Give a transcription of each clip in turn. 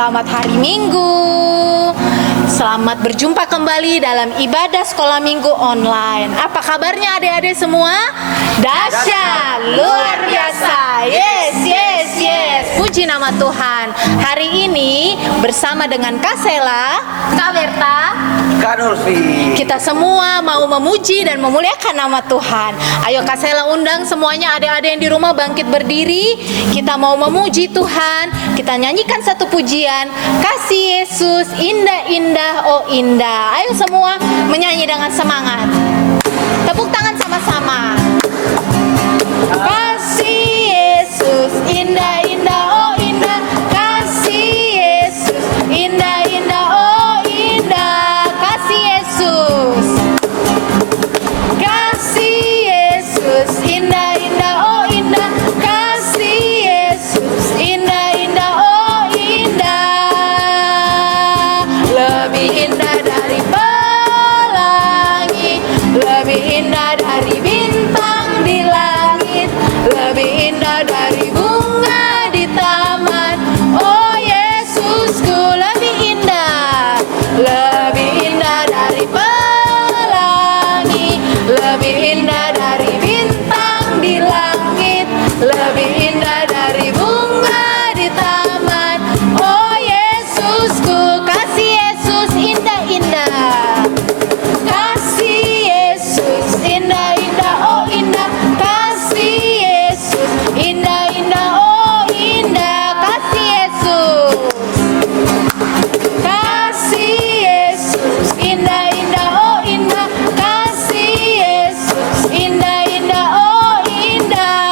Selamat hari Minggu. Selamat berjumpa kembali dalam ibadah sekolah minggu online. Apa kabarnya adik-adik semua? Dahsyat, luar biasa. Yes, yes, yes. Puji nama Tuhan. Hari ini bersama dengan Kak Sela, Kak Berta, Kak Nurfi, kita semua mau memuji dan memuliakan nama Tuhan. Ayo Kak Sela undang semuanya adik-adik yang di rumah bangkit berdiri. Kita mau memuji Tuhan. Kita nyanyikan satu pujian. Kasih Yesus indah-indah, oh indah. Ayo semua menyanyi dengan semangat. Tepuk tangan sama-sama. Kasih Yesus indah-indah, oh indah. Kasih Yesus indah-indah, oh indah. Kasih Yesus. Kasih Yesus indah-indah, oh indah. Kasih Yesus indah-indah, oh indah. Lebih indah dari pelangi, lebih indah dari bintang di langit, lebih indah dari bunga di taman. Oh Yesusku, lebih indah dari pelangi, lebih indah dari bintang di langit, lebih indah dari bunga di taman. Oh Yesusku, kasih Yesus indah-indah. Kasih Yesus indah-indah, oh indah. Kasih Yesus indah-indah, oh indah. Kasih Yesus. Kasih Yesus indah-indah, oh indah. Kasih Yesus indah-indah, oh indah.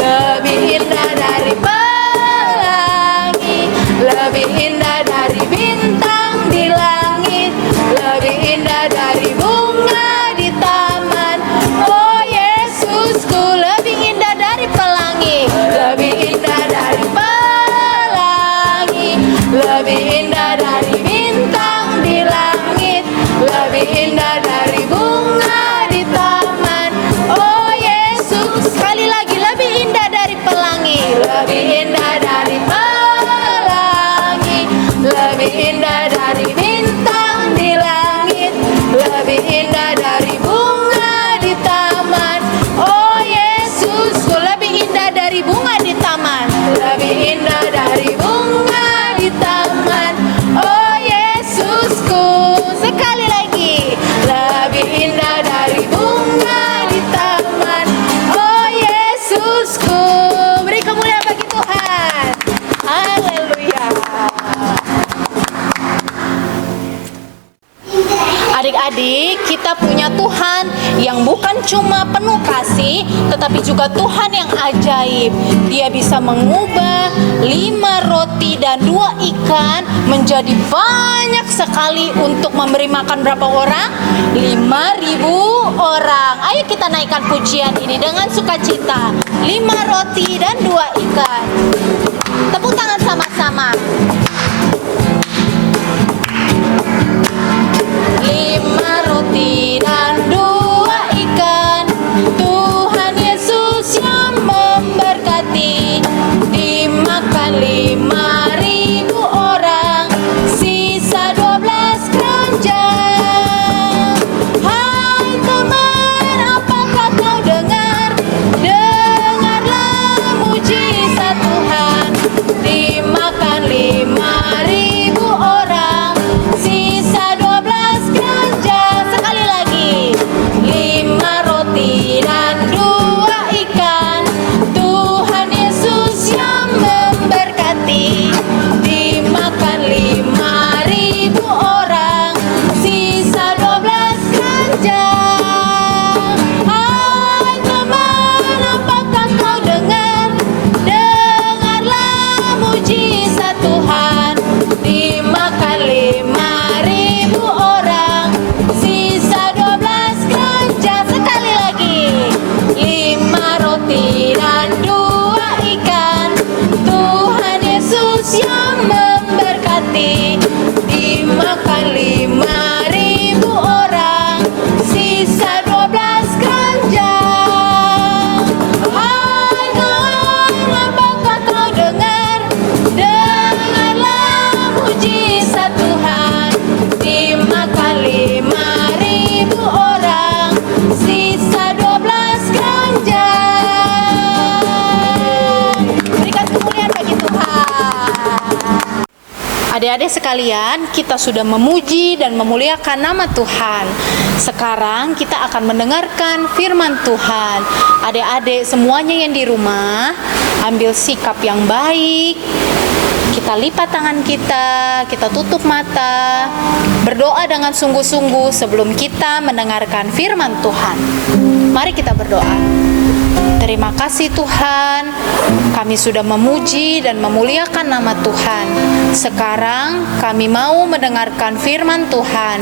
Lebih indah dari pelangi, lebih indah dari bintang di langit, lebih indah dari bunga di taman. Oh Yesusku, lebih indah dari pelangi, lebih indah dari pelangi, lebih indah dari bintang di langit, lebih indah dari bunga di taman. Oh Yesus, sekali lagi, lebih indah dari pelangi, lebih indah dari pelangi, lebih indah dari bintang di langit, lebih indah dari bunga di taman. Oh Yesusku, lebih indah dari bunga di taman, lebih indah dari bunga di taman. Oh Yesusku, sekali lagi, lebih indah dari bunga di taman. Oh Yesusku, beri kemuliaan bagi Tuhan. Haleluya. Adik-adik, kita punya Tuhan yang bukan cuma penuh kasih, tetapi juga Tuhan yang ajaib. Dia bisa mengubah 5 roti dan 2 ikan menjadi banyak sekali untuk memberi makan berapa orang? 5.000 orang. Ayo kita naikkan pujian ini dengan sukacita. 5 roti dan 2 ikan. Tepuk tangan sama-sama. 5 roti dan 2 ikan, Tuhan Yesus yang memberkati. Dimakan 5.000 orang, sisa 12 keranjang. Hai teman, apakah kau dengar? Dengarlah mujizat Tuhan. Dimakan 5.000 orang, sisa 12 keranjang. Sekali lagi, 5 roti dan 2 ikan, Tuhan Yesus yang memberkati. Dimakan 5.000 orang, sisa 12 keranjang. Hai teman, apakah kau dengar? Dengarlah mujizat Tuhan. Adik-adik sekalian, kita sudah memuji dan memuliakan nama Tuhan. Sekarang kita akan mendengarkan firman Tuhan. Adik-adik semuanya yang di rumah, ambil sikap yang baik. Kita lipat tangan kita tutup mata, berdoa dengan sungguh-sungguh sebelum kita mendengarkan firman Tuhan. Mari kita berdoa. Terima kasih Tuhan, kami sudah memuji dan memuliakan nama Tuhan. Sekarang kami mau mendengarkan firman Tuhan.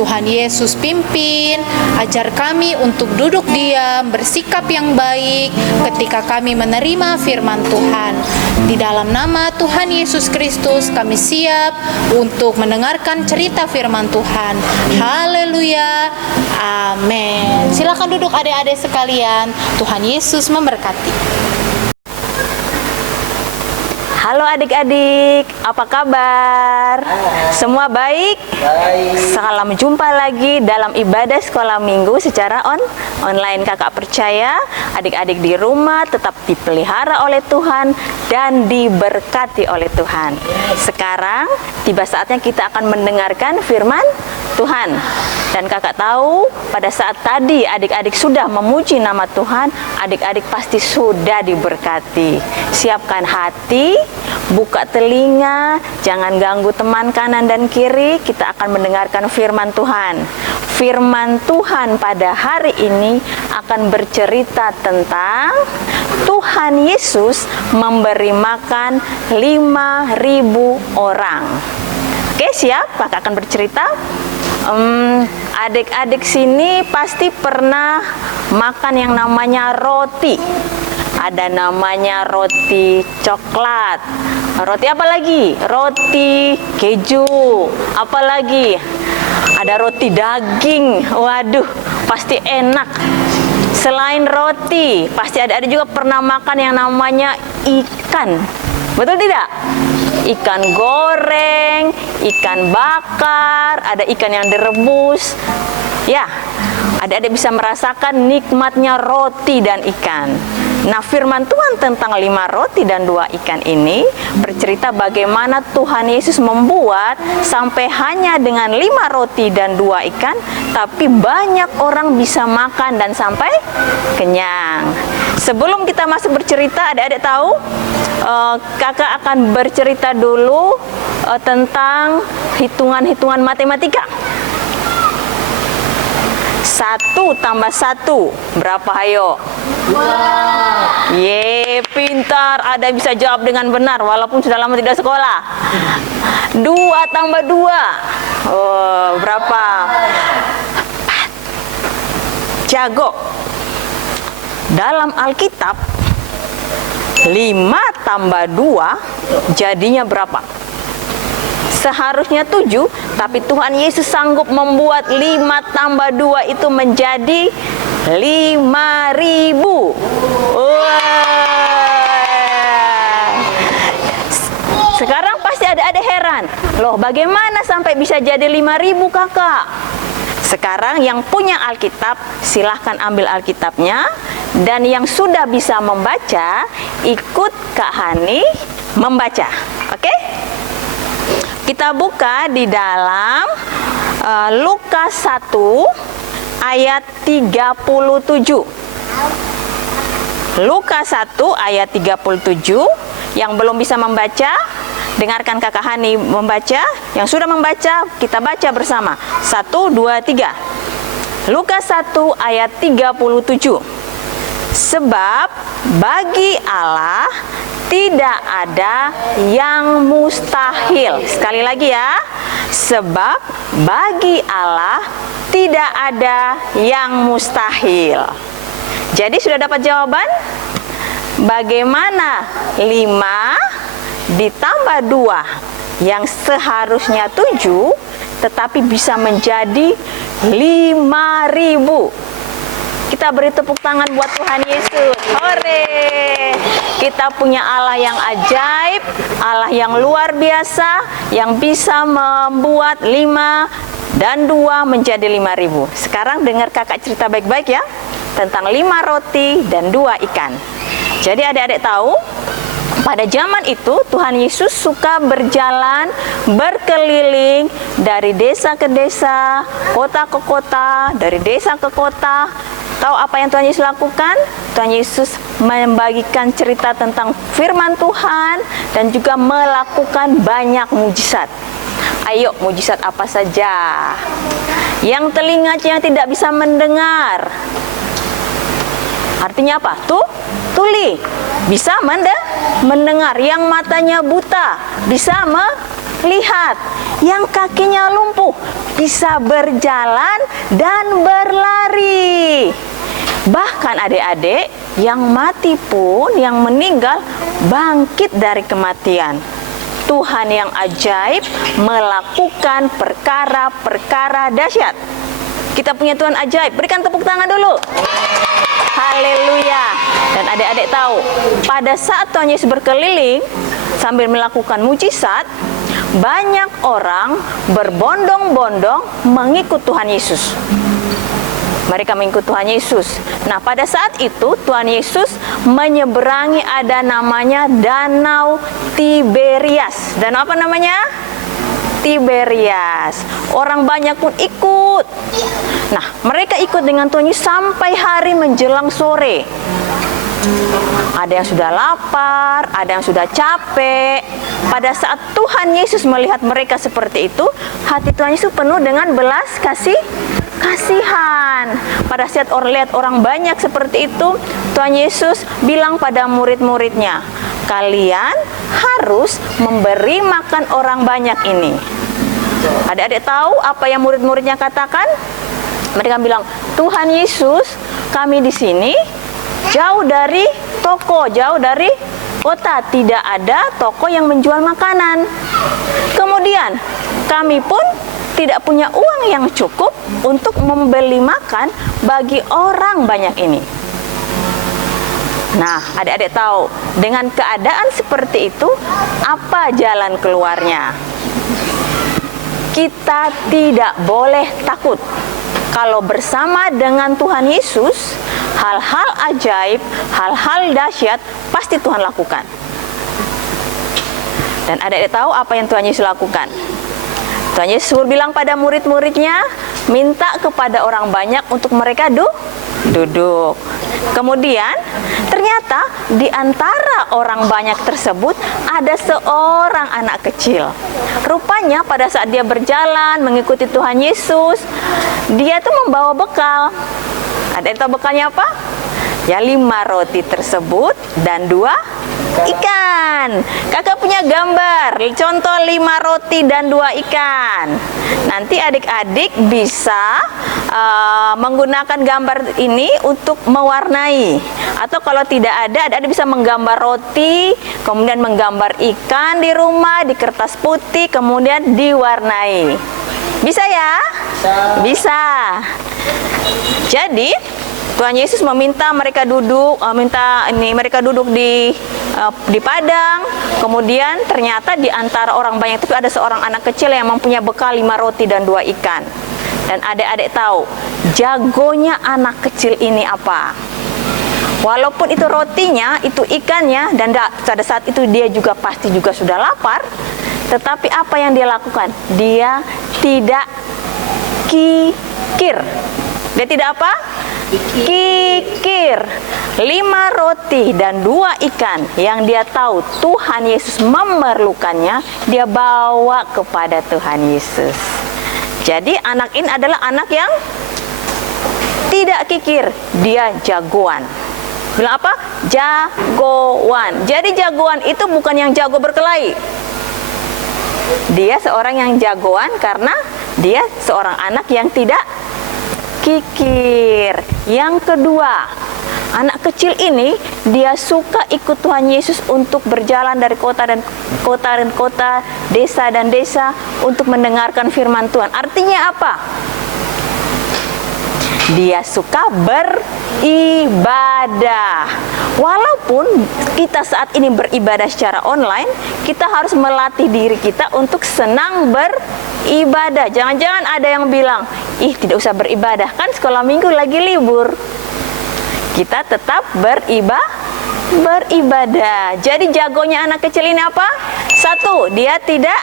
Tuhan Yesus pimpin, ajar kami untuk duduk diam, bersikap yang baik ketika kami menerima firman Tuhan. Di dalam nama Tuhan Yesus Kristus kami siap untuk mendengarkan cerita firman Tuhan. Haleluya, amin. Silakan duduk adik-adik sekalian. Tuhan Yesus memberkati. Halo adik-adik, apa kabar? Semua baik? Salam jumpa lagi dalam ibadah sekolah minggu secara online. Kakak percaya adik-adik di rumah tetap dipelihara oleh Tuhan dan diberkati oleh Tuhan. Sekarang tiba saatnya kita akan mendengarkan firman Tuhan. Dan kakak tahu pada saat tadi adik-adik sudah memuji nama Tuhan, adik-adik pasti sudah diberkati. Siapkan hati, buka telinga, jangan ganggu teman kanan dan kiri. Kita akan mendengarkan firman Tuhan. Firman Tuhan pada hari ini akan bercerita tentang Tuhan Yesus memberi makan 5.000 orang. Oke, siap? Kakak akan bercerita. Adik-adik sini pasti pernah makan yang namanya roti. Ada namanya roti coklat. Roti apa lagi? Roti keju. Apa lagi? Ada roti daging. Waduh, pasti enak. Selain roti, pasti ada juga pernah makan yang namanya ikan. Betul tidak? Ikan goreng, ikan bakar, ada ikan yang direbus. Ya, adik-adik bisa merasakan nikmatnya roti dan ikan. Nah, firman Tuhan tentang 5 roti dan 2 ikan ini bercerita bagaimana Tuhan Yesus membuat sampai hanya dengan 5 roti dan 2 ikan, tapi banyak orang bisa makan dan sampai kenyang. Sebelum kita masuk bercerita, adik-adik tahu, kakak akan bercerita dulu tentang hitungan-hitungan matematika. 1 tambah 1 berapa, ayo? Ye, pintar, ada bisa jawab dengan benar walaupun sudah lama tidak sekolah. 2 tambah 2 berapa? 4. Jago. Dalam Alkitab 5 tambah 2 jadinya berapa? Seharusnya 7, tapi Tuhan Yesus sanggup membuat 5 tambah 2 itu menjadi 5.000. Sekarang pasti ada heran, loh bagaimana sampai bisa jadi 5.000 kakak? Sekarang yang punya Alkitab silahkan ambil Alkitabnya, dan yang sudah bisa membaca ikut Kak Hani membaca. Oke? Kita buka di dalam Lukas 1 ayat 37. Lukas 1 ayat 37. Yang belum bisa membaca, dengarkan Kakak Hani membaca. Yang sudah membaca, kita baca bersama. 1, 2, 3. Lukas 1 ayat 37. Sebab bagi Allah tidak ada yang mustahil. Sekali lagi ya. Sebab bagi Allah tidak ada yang mustahil. Jadi sudah dapat jawaban? Bagaimana 5 ditambah 2 yang seharusnya 7 tetapi bisa menjadi 5.000? Kita beri tepuk tangan buat Tuhan Yesus. Hore! Kita punya Allah yang ajaib, Allah yang luar biasa, yang bisa membuat 5 dan 2 menjadi 5.000. Sekarang dengar kakak cerita baik-baik ya, tentang 5 roti dan 2 ikan. Jadi adik-adik tahu, Pada zaman itu Tuhan Yesus suka berjalan, berkeliling dari desa ke desa, kota ke kota, dari desa ke kota. Tahu apa yang Tuhan Yesus lakukan? Tuhan Yesus membagikan cerita tentang firman Tuhan dan juga melakukan banyak mujizat. Ayo, mujizat apa saja? Yang telinganya tidak bisa mendengar. Artinya apa? Tuli bisa mendengar. Yang matanya buta bisa melihat. Yang kakinya lumpuh bisa berjalan dan berlari. Bahkan adik-adik yang mati pun, yang meninggal, bangkit dari kematian. Tuhan yang ajaib melakukan perkara-perkara dahsyat. Kita punya Tuhan ajaib. Berikan tepuk tangan dulu. Haleluya. Dan adik-adik tahu, pada saat Tuhan Yesus berkeliling sambil melakukan mujizat, banyak orang berbondong-bondong mengikut Tuhan Yesus. Mereka mengikut Tuhan Yesus. Nah, pada saat itu Tuhan Yesus menyeberangi, ada namanya Danau Tiberias. Danau apa namanya? Tiberias. Orang banyak pun ikut. Nah, mereka ikut dengan Tuhan Yesus sampai hari menjelang sore. Ada yang sudah lapar, ada yang sudah capek. Pada saat Tuhan Yesus melihat mereka seperti itu, hati Tuhan Yesus penuh dengan belas kasihan. Pada saat lihat orang banyak seperti itu, Tuhan Yesus bilang pada murid-muridnya, kalian harus memberi makan orang banyak ini. Adik-adik tahu apa yang murid-muridnya katakan? Mereka bilang, Tuhan Yesus, kami di sini jauh dari toko, jauh dari kota, tidak ada toko yang menjual makanan. Kemudian kami pun tidak punya uang yang cukup untuk membeli makan bagi orang banyak ini. Nah, adik-adik tahu, dengan keadaan seperti itu, apa jalan keluarnya? Kita tidak boleh takut. Kalau bersama dengan Tuhan Yesus, hal-hal ajaib, hal-hal dahsyat pasti Tuhan lakukan. Dan adik-adik tahu apa yang Tuhan Yesus lakukan? Tuhan Yesus bilang pada murid-muridnya, minta kepada orang banyak untuk mereka duduk. Kemudian ternyata di antara orang banyak tersebut ada seorang anak kecil. Rupanya pada saat dia berjalan mengikuti Tuhan Yesus, dia tuh membawa bekal. Ada yang tahu bekalnya apa? Ya, 5 roti tersebut dan 2 ikan. Kakak punya gambar, contoh 5 roti dan 2 ikan. Nanti adik-adik bisa menggunakan gambar ini untuk mewarnai. Atau kalau tidak ada, adik-adik bisa menggambar roti, kemudian menggambar ikan di rumah, di kertas putih, kemudian diwarnai. Bisa ya? Bisa. Jadi Tuhan Yesus meminta mereka duduk, mereka duduk di padang. Kemudian ternyata di antara orang banyak itu ada seorang anak kecil yang mempunyai bekal 5 roti dan 2 ikan. Dan adik-adik tahu, jagonya anak kecil ini apa? Walaupun itu rotinya, itu ikannya, dan pada saat itu dia juga pasti juga sudah lapar, tetapi apa yang dia lakukan? Dia tidak kikir. Dia tidak apa? Kikir. 5 roti dan 2 ikan yang dia tahu Tuhan Yesus memerlukannya, dia bawa kepada Tuhan Yesus. Jadi anak ini adalah anak yang tidak kikir, dia jagoan. Bilang apa? Jagoan. Jadi jagoan itu bukan yang jago berkelahi. Dia seorang yang jagoan karena dia seorang anak yang tidak kikir. Yang kedua, anak kecil ini dia suka ikut Tuhan Yesus untuk berjalan dari kota dan kota, desa dan desa untuk mendengarkan firman Tuhan. Artinya apa? Dia suka beribadah. Walaupun kita saat ini beribadah secara online, kita harus melatih diri kita untuk senang beribadah. Jangan-jangan ada yang bilang, ih tidak usah beribadah, kan sekolah minggu lagi libur. Kita tetap beribadah. Jadi jagonya anak kecil ini apa? Satu, dia tidak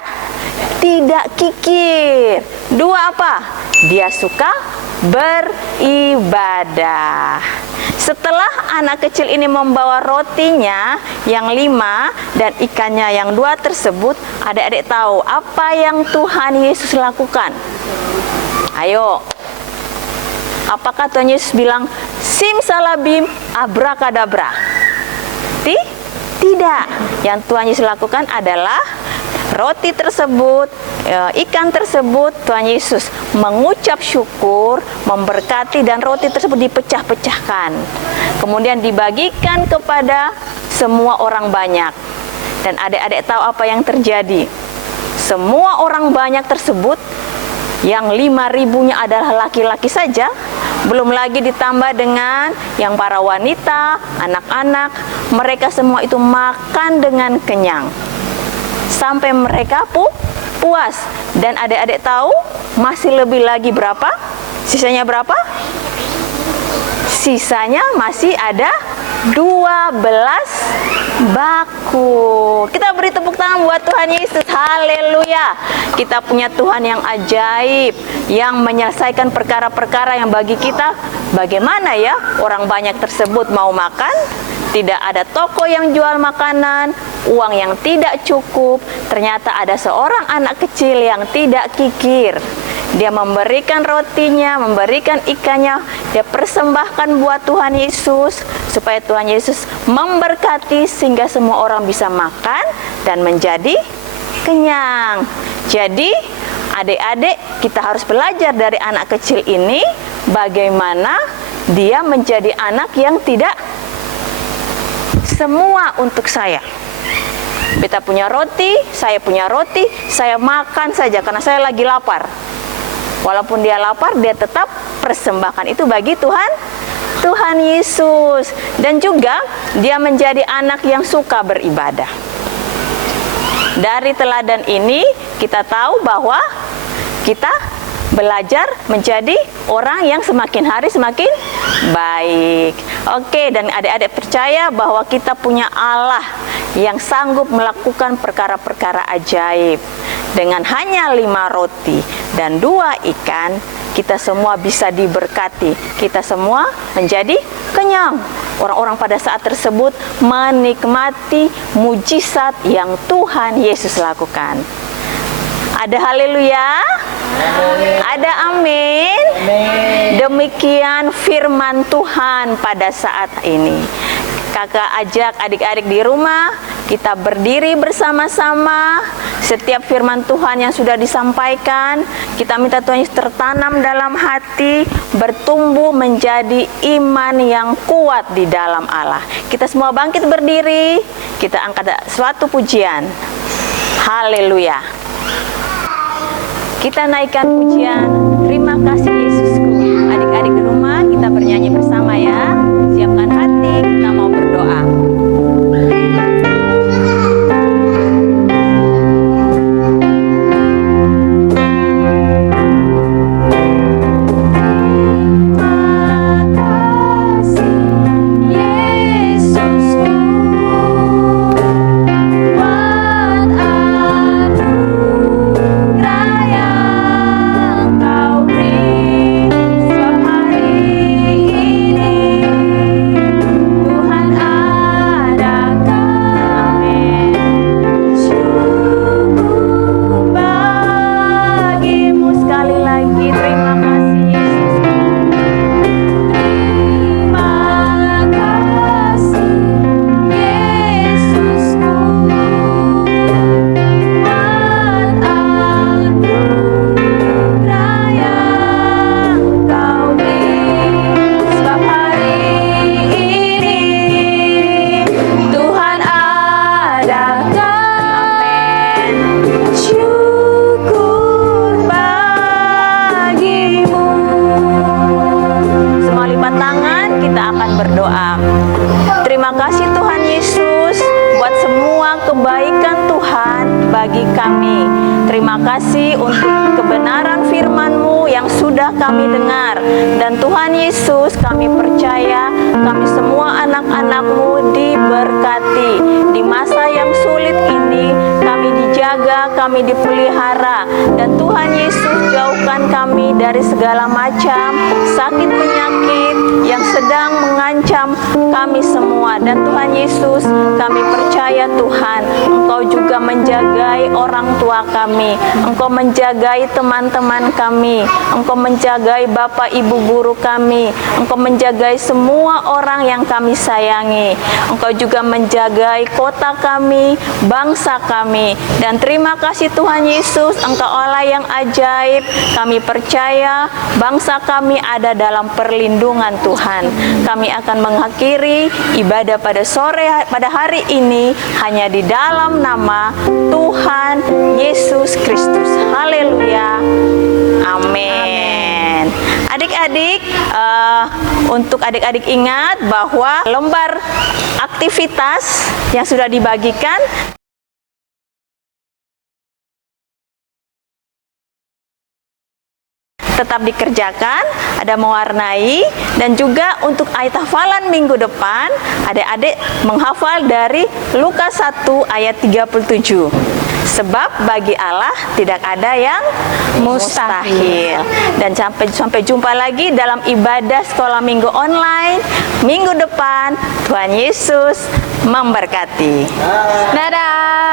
kikir. Dua, apa? Dia suka beribadah. Setelah anak kecil ini membawa rotinya yang 5 dan ikannya yang 2 tersebut, adik-adik tahu apa yang Tuhan Yesus lakukan? Ayo, apakah Tuhan Yesus bilang simsalabim abrakadabra? Tidak. Yang Tuhan Yesus lakukan adalah roti tersebut, ikan tersebut, Tuhan Yesus mengucap syukur, memberkati, dan roti tersebut dipecah-pecahkan. Kemudian dibagikan kepada semua orang banyak. Dan adik-adik tahu apa yang terjadi? Semua orang banyak tersebut, yang 5.000-nya adalah laki-laki saja, belum lagi ditambah dengan yang para wanita, anak-anak, mereka semua itu makan dengan kenyang sampai mereka puas. Dan adik-adik tahu masih lebih lagi berapa? Sisanya berapa? Sisanya masih ada 12 baku. Kita beri tepuk tangan buat Tuhan Yesus. Haleluya. Kita punya Tuhan yang ajaib, yang menyelesaikan perkara-perkara yang bagi kita, bagaimana ya orang banyak tersebut mau makan, tidak ada toko yang jual makanan, uang yang tidak cukup. Ternyata ada seorang anak kecil yang tidak kikir. Dia memberikan rotinya, memberikan ikannya, dia persembahkan buat Tuhan Yesus, supaya Tuhan Yesus memberkati sehingga semua orang bisa makan dan menjadi kenyang. Jadi adik-adik, kita harus belajar dari anak kecil ini, bagaimana dia menjadi anak yang tidak semua untuk saya. Kita punya roti, saya punya roti, saya makan saja karena saya lagi lapar. Walaupun dia lapar, dia tetap persembahkan itu bagi Tuhan Yesus. Dan juga dia menjadi anak yang suka beribadah. Dari teladan ini kita tahu bahwa kita belajar menjadi orang yang semakin hari semakin baik. Oke, dan adik-adik percaya bahwa kita punya Allah yang sanggup melakukan perkara-perkara ajaib. Dengan hanya 5 roti dan 2 ikan, kita semua bisa diberkati. Kita semua menjadi kenyang. Orang-orang pada saat tersebut menikmati mujizat yang Tuhan Yesus lakukan. Ada haleluya? Ada amin? Demikian firman Tuhan pada saat ini. Kakak ajak adik-adik di rumah, kita berdiri bersama-sama. Setiap firman Tuhan yang sudah disampaikan, kita minta Tuhan Yesus tertanam dalam hati, bertumbuh menjadi iman yang kuat di dalam Allah. Kita semua bangkit berdiri, kita angkat suatu pujian. Haleluya. Kita naikkan pujian, terima kasih Yesusku. Adik-adik di rumah, kita bernyanyi bersama ya. Siapkan hati, kita mau berdoa. bagi kami. Terima kasih untuk kebenaran firman-Mu yang sudah kami dengar. Dan Tuhan Yesus, kami percaya kami semua anak-anak-Mu diberkati. Di masa yang sulit ini, kami dijaga, kami dipelihara. Dan Tuhan Yesus, jauhkan kami dari segala macam sakit penyakit yang sedang mengancam kami semua. Dan Tuhan Yesus, kami percaya Tuhan, Engkau juga menjagai orang tua kami, Engkau menjagai teman-teman kami, Engkau menjagai Bapak Ibu guru kami, Engkau menjagai semua orang yang kami sayangi, Engkau juga menjagai kota kami, bangsa kami. Dan terima kasih Tuhan Yesus, Engkau Allah yang ajaib. Kami percaya bangsa kami ada dalam perlindungan Tuhan. Kami akan mengakhiri ibadah pada hari ini hanya di dalam nama Tuhan Yesus Kristus. Haleluya. Amin. Adik-adik, untuk adik-adik ingat bahwa lembar aktivitas yang sudah dibagikan tetap dikerjakan, ada mewarnai, dan juga untuk ayat hafalan minggu depan, adik-adik menghafal dari Lukas 1 ayat 37. Sebab bagi Allah tidak ada yang mustahil. Dan sampai jumpa lagi dalam ibadah sekolah minggu online minggu depan. Tuhan Yesus memberkati. Dadah.